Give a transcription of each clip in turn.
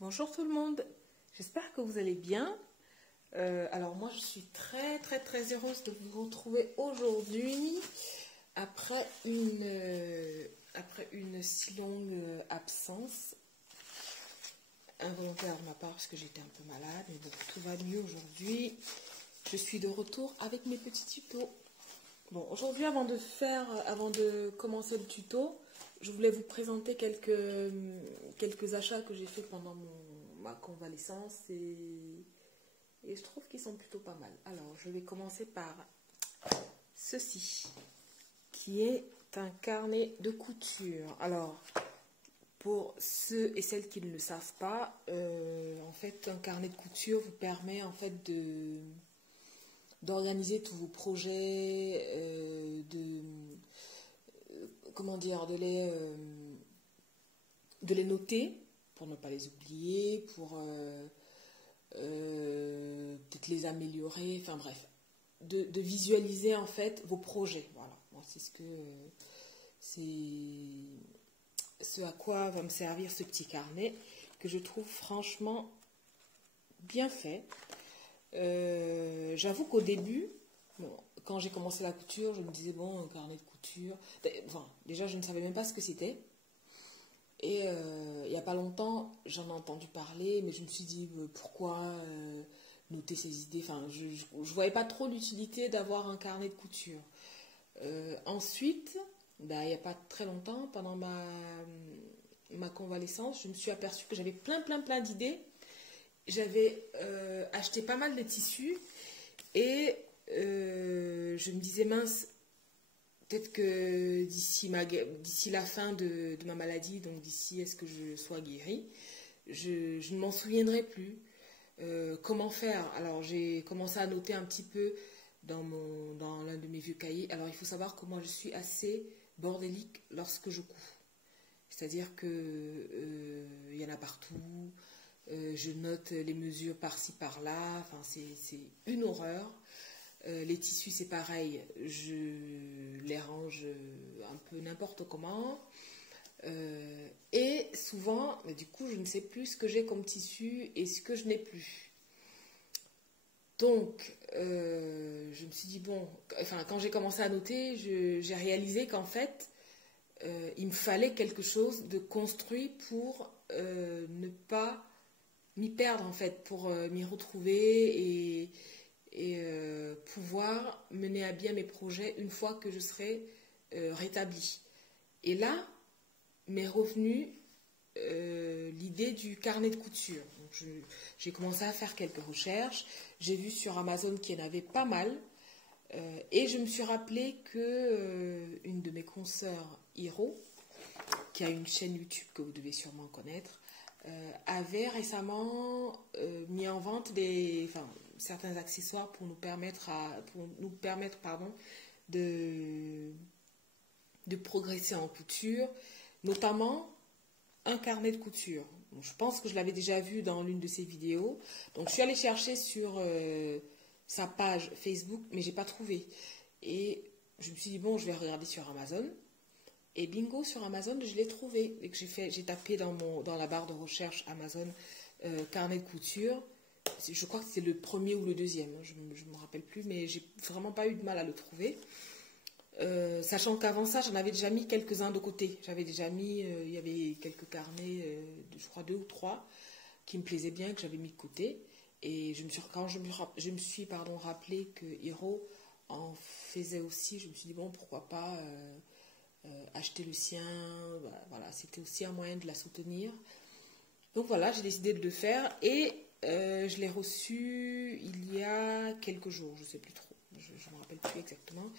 Bonjour tout le monde, j'espère que vous allez bien. Alors moi je suis très heureuse de vous retrouver aujourd'hui après une si longue absence involontaire de ma part parce que j'étais un peu malade, mais bon, tout va mieux aujourd'hui. Je suis de retour avec mes petits tutos. Bon, aujourd'hui avant de commencer le tuto, je voulais vous présenter quelques achats que j'ai fait pendant ma convalescence et je trouve qu'ils sont plutôt pas mal. Alors, je vais commencer par ceci, qui est un carnet de couture. Alors, pour ceux et celles qui ne le savent pas, en fait, un carnet de couture vous permet en fait d'organiser tous vos projets, de les noter pour ne pas les oublier, pour peut-être les améliorer, enfin bref, de visualiser en fait vos projets. Voilà, moi c'est ce à quoi va me servir ce petit carnet que je trouve franchement bien fait. J'avoue qu'au début, bon, quand j'ai commencé la couture, je me disais bon, un carnet de couture. Enfin, déjà, je ne savais même pas ce que c'était. Et il n'y a pas longtemps, j'en ai entendu parler, mais je me suis dit pourquoi noter ces idées. Enfin, je ne voyais pas trop l'utilité d'avoir un carnet de couture. Ensuite, ben, il n'y a pas très longtemps, pendant ma convalescence, je me suis aperçue que j'avais plein d'idées. J'avais acheté pas mal de tissus et je me disais mince, peut-être que d'ici la fin de ma maladie, donc d'ici à ce que je sois guérie, je ne m'en souviendrai plus. Comment faire? Alors j'ai commencé à noter un petit peu dans l'un de mes vieux cahiers. Alors il faut savoir que moi je suis assez bordélique lorsque je couds. C'est-à-dire que y en a partout. Je note les mesures par-ci par-là, enfin, c'est une horreur. Les tissus c'est pareil, je les range un peu n'importe comment. Et souvent, du coup, je ne sais plus ce que j'ai comme tissu et ce que je n'ai plus. Donc, je me suis dit, bon, enfin, quand j'ai commencé à noter, j'ai réalisé qu'en fait, il me fallait quelque chose de construit pour ne pas m'y perdre en fait, pour m'y retrouver et pouvoir mener à bien mes projets une fois que je serai rétablie. Et là m'est revenue l'idée du carnet de couture. J'ai commencé à faire quelques recherches, j'ai vu sur Amazon qu'il y en avait pas mal et je me suis rappelé que une de mes consoeurs, Hiro, qui a une chaîne YouTube que vous devez sûrement connaître, avait récemment mis en vente certains accessoires pour nous permettre de progresser en couture, notamment un carnet de couture. Donc, je pense que je l'avais déjà vu dans l'une de ses vidéos. Donc je suis allée chercher sur sa page Facebook, mais j'ai pas trouvé. Et je me suis dit bon, je vais regarder sur Amazon. Et bingo, sur Amazon, je l'ai trouvé. Et que j'ai tapé dans la barre de recherche Amazon carnet de couture. Je crois que c'est le premier ou le deuxième. Je ne me rappelle plus, mais j'ai vraiment pas eu de mal à le trouver. Sachant qu'avant ça, j'en avais déjà mis quelques-uns de côté. J'avais déjà mis, il y avait quelques carnets, je crois 2 ou 3, qui me plaisaient bien, que j'avais mis de côté. Et quand je me suis rappelé que Hiro en faisait aussi, je me suis dit, bon, pourquoi pas acheter le sien, voilà, c'était aussi un moyen de la soutenir. Donc voilà, j'ai décidé de le faire et je l'ai reçu il y a quelques jours, je ne sais plus trop, je ne me rappelle plus exactement.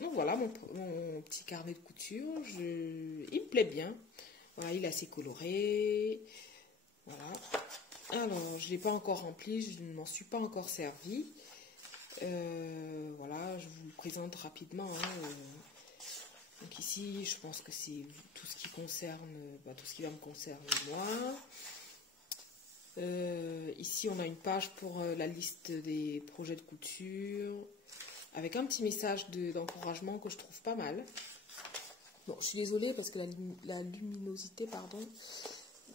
Donc voilà mon petit carnet de couture, il me plaît bien, voilà, il est assez coloré, voilà. Alors je ne l'ai pas encore rempli, je ne m'en suis pas encore servi. Voilà, je vous le présente rapidement. Donc ici, je pense que c'est tout ce qui concerne, tout ce qui va me concerner moi. Ici, on a une page pour la liste des projets de couture, avec un petit message d'encouragement que je trouve pas mal. Bon, je suis désolée parce que la luminosité,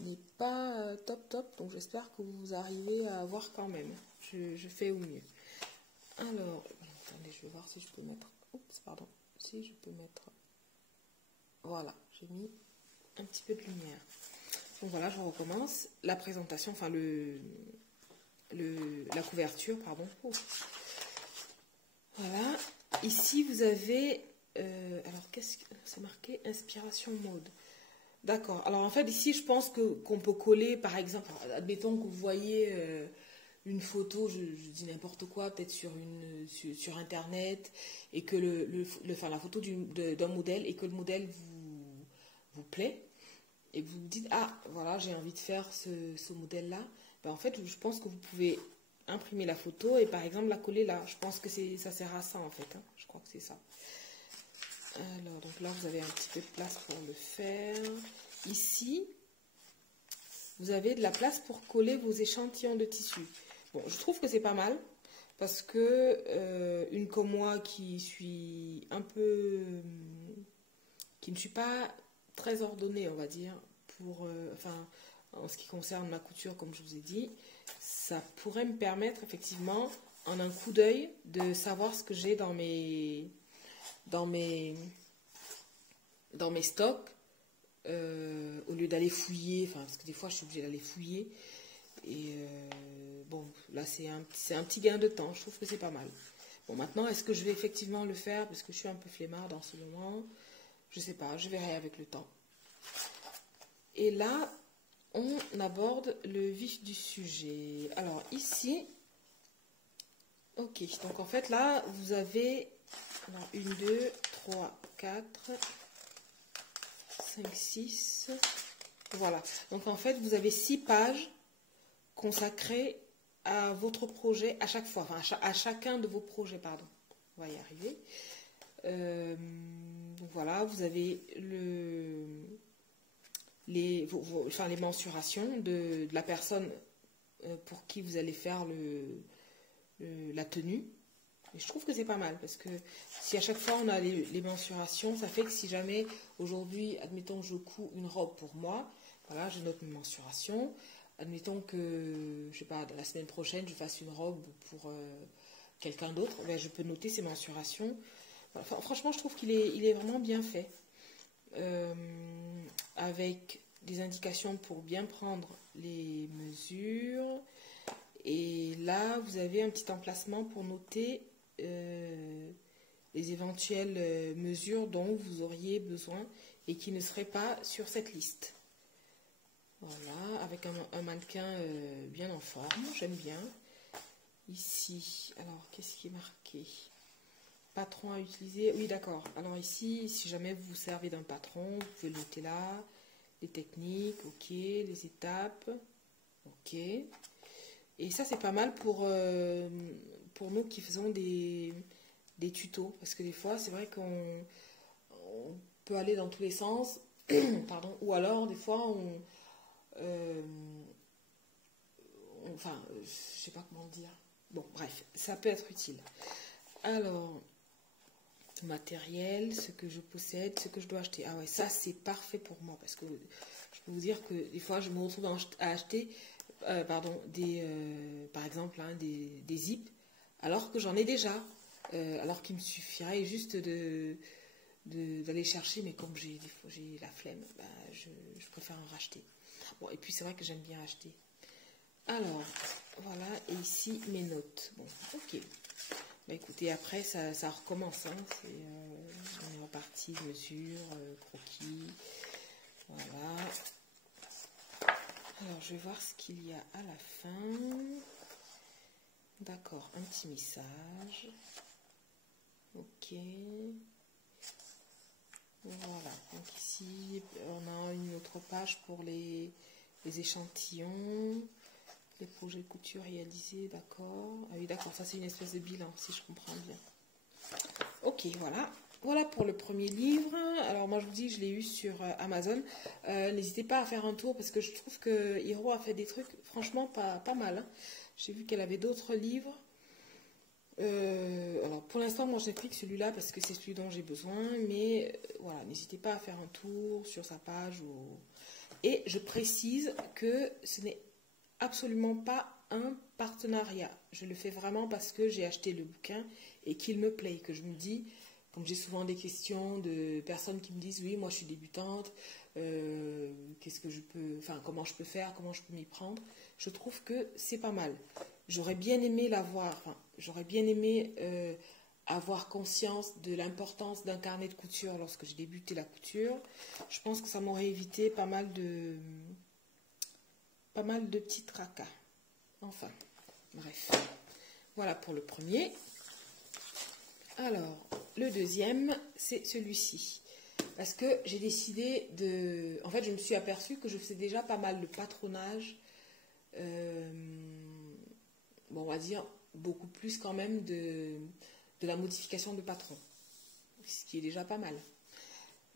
n'est pas top top, donc j'espère que vous arrivez à voir quand même. Je fais au mieux. Alors, attendez, je vais voir si je peux mettre... Oups, pardon. Si je peux mettre... Voilà, j'ai mis un petit peu de lumière. Donc voilà, je recommence. La présentation, enfin la couverture, pardon. Voilà. Ici, vous avez... alors, qu'est-ce que c'est marqué? Inspiration mode. D'accord. Alors, en fait, ici, je pense qu'on peut coller, par exemple, admettons que vous voyez une photo, je dis n'importe quoi, peut-être sur Internet, et que enfin, la photo d'un modèle, et que le modèle vous plaît, et vous vous dites, ah, voilà, j'ai envie de faire ce modèle-là. Ben, en fait, je pense que vous pouvez imprimer la photo et, par exemple, la coller là. Je pense que ça sert à ça, en fait. Hein. Je crois que c'est ça. Alors, donc là, vous avez un petit peu de place pour le faire. Ici, vous avez de la place pour coller vos échantillons de tissu. Bon, je trouve que c'est pas mal parce que une comme moi qui suis un peu... qui ne suis pas très ordonnée, on va dire, enfin, en ce qui concerne ma couture, comme je vous ai dit, ça pourrait me permettre effectivement, en un coup d'œil, de savoir ce que j'ai dans mes stocks, au lieu d'aller fouiller, enfin, parce que des fois je suis obligée d'aller fouiller, et bon, là c'est un petit gain de temps, je trouve que c'est pas mal. Bon, maintenant, est-ce que je vais effectivement le faire, parce que je suis un peu flemmarde en ce moment, je sais pas, je verrai avec le temps. Et là, on aborde le vif du sujet. Alors ici, ok, donc en fait là, vous avez 1, 2, 3, 4, 5, 6. Voilà. Donc en fait, vous avez 6 pages consacrées à votre projet à chaque fois, enfin à chacun de vos projets, pardon. On va y arriver. Donc voilà, vous avez les mensurations de la personne pour qui vous allez faire la tenue. Et je trouve que c'est pas mal parce que si à chaque fois on a les mensurations, ça fait que si jamais aujourd'hui, admettons que je couds une robe pour moi, voilà, je note mes mensurations. Admettons que, je sais pas, la semaine prochaine, je fasse une robe pour quelqu'un d'autre, ben, je peux noter ces mensurations. Enfin, franchement, je trouve qu'il est vraiment bien fait. Avec des indications pour bien prendre les mesures. Et là, vous avez un petit emplacement pour noter les éventuelles mesures dont vous auriez besoin et qui ne seraient pas sur cette liste. Voilà, avec un mannequin bien en forme, j'aime bien. Ici, alors, qu'est-ce qui est marqué? Patron à utiliser, oui d'accord. Alors ici, si jamais vous vous servez d'un patron, vous pouvez le noter là. Les techniques, ok. Les étapes, ok. Et ça c'est pas mal pour nous qui faisons des tutos. Parce que des fois, c'est vrai qu'on peut aller dans tous les sens. Pardon. Ou alors, des fois, enfin, je sais pas comment dire. Bon, bref, ça peut être utile. Alors... matériel, ce que je possède, ce que je dois acheter. Ah ouais, ça c'est parfait pour moi parce que je peux vous dire que des fois je me retrouve à acheter par exemple hein, des zips alors que j'en ai déjà, alors qu'il me suffirait juste d'aller chercher, mais comme j'ai la flemme, bah, je préfère en racheter. Bon, et puis c'est vrai que j'aime bien acheter. Alors, voilà, et ici mes notes. Bon, ok. Bah écoutez, après ça recommence, hein. On est reparti, mesure, croquis, voilà. Alors je vais voir ce qu'il y a à la fin. D'accord, un petit message. Ok. Voilà, donc ici on a une autre page pour les échantillons. Les projets de couture réalisés, d'accord. Ah oui, d'accord, ça c'est une espèce de bilan, si je comprends bien. Ok, voilà. Voilà pour le premier livre. Alors moi je vous dis, je l'ai eu sur Amazon. N'hésitez pas à faire un tour parce que je trouve que Hiro a fait des trucs franchement pas mal. Hein. J'ai vu qu'elle avait d'autres livres. Alors pour l'instant, moi j'ai pris que celui-là parce que c'est celui dont j'ai besoin. Mais voilà, n'hésitez pas à faire un tour sur sa page ou Et je précise que ce n'est absolument pas un partenariat. Je le fais vraiment parce que j'ai acheté le bouquin et qu'il me plaît, que je me dis, comme j'ai souvent des questions de personnes qui me disent oui, moi je suis débutante, qu'est-ce que je peux, enfin comment je peux faire, comment je peux m'y prendre. Je trouve que c'est pas mal. J'aurais bien aimé l'avoir, enfin, j'aurais bien aimé avoir conscience de l'importance d'un carnet de couture lorsque j'ai débuté la couture. Je pense que ça m'aurait évité pas mal de petits tracas. Enfin, bref. Voilà pour le premier. Alors, le deuxième, c'est celui-ci. Parce que j'ai décidé de... En fait, je me suis aperçue que je faisais déjà pas mal de patronage. Bon, on va dire beaucoup plus quand même de la modification de patron. Ce qui est déjà pas mal.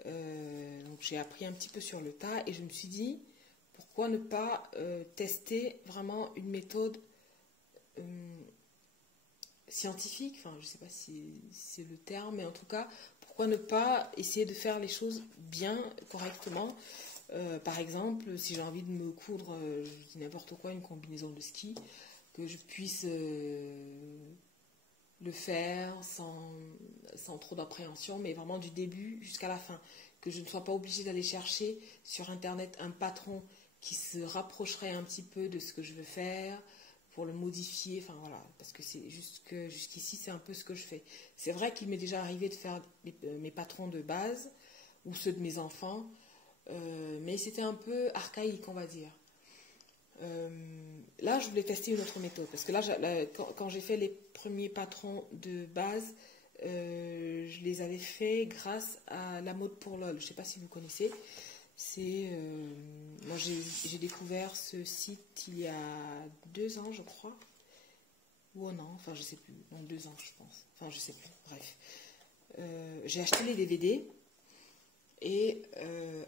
Donc, j'ai appris un petit peu sur le tas et je me suis dit, pourquoi ne pas tester vraiment une méthode scientifique, enfin je ne sais pas si c'est le terme, mais en tout cas, pourquoi ne pas essayer de faire les choses bien, correctement. Par exemple, si j'ai envie de me coudre, je dis n'importe quoi, une combinaison de ski, que je puisse le faire sans trop d'appréhension, mais vraiment du début jusqu'à la fin. Que je ne sois pas obligée d'aller chercher sur Internet un patron qui se rapprocherait un petit peu de ce que je veux faire, pour le modifier, enfin voilà, parce que c'est juste que jusqu'ici c'est un peu ce que je fais. C'est vrai qu'il m'est déjà arrivé de faire mes patrons de base ou ceux de mes enfants, mais c'était un peu archaïque, on va dire. Là, je voulais tester une autre méthode, parce que là, quand j'ai fait les premiers patrons de base, je les avais faits grâce à la mode pour LOL. Je ne sais pas si vous connaissez. Moi j'ai découvert ce site il y a 2 ans, je crois. Ou un an, enfin je sais plus. Non, 2 ans, je pense. Enfin, je sais plus. Bref. J'ai acheté les DVD. Et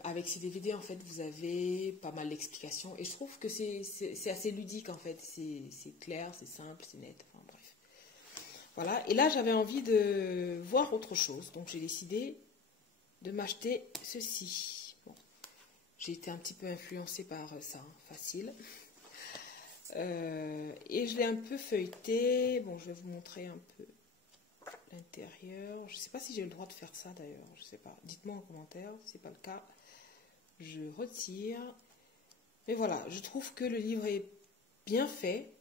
avec ces DVD, en fait, vous avez pas mal d'explications. Et je trouve que c'est assez ludique, en fait. C'est clair, c'est simple, c'est net. Enfin, bref. Voilà. Et là, j'avais envie de voir autre chose. Donc, j'ai décidé de m'acheter ceci. Bon. J'ai été un petit peu influencée par ça, facile. Et je l'ai un peu feuilleté. Bon, je vais vous montrer un peu l'intérieur. Je ne sais pas si j'ai le droit de faire ça d'ailleurs. Je ne sais pas. Dites-moi en commentaire. Si ce n'est pas le cas, je retire. Mais voilà, je trouve que le livre est bien fait.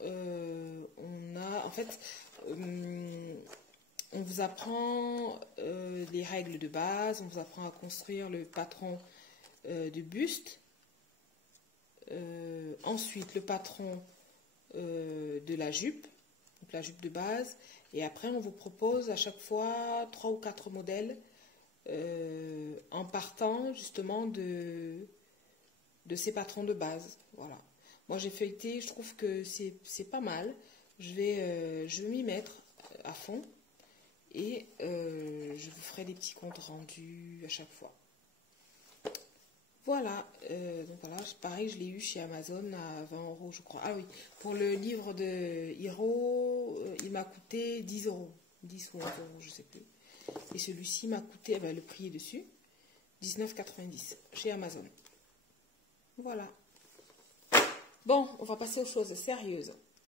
On a, en fait, on vous apprend les règles de base. On vous apprend à construire le patron de buste. Ensuite, le patron de la jupe. Donc la jupe de base. Et après, on vous propose à chaque fois 3 ou 4 modèles en partant justement de ces patrons de base. Voilà. Moi, j'ai feuilleté, je trouve que c'est pas mal. Je vais m'y mettre à fond et je vous ferai des petits comptes rendus à chaque fois. Voilà, donc voilà, pareil, je l'ai eu chez Amazon à 20 €, je crois. Ah oui, pour le livre de Hiro, il m'a coûté 10 €, 10 ou 11 €, je ne sais plus. Et celui-ci m'a coûté, le prix est dessus, 19,90 € chez Amazon. Voilà. Bon, on va passer aux choses sérieuses.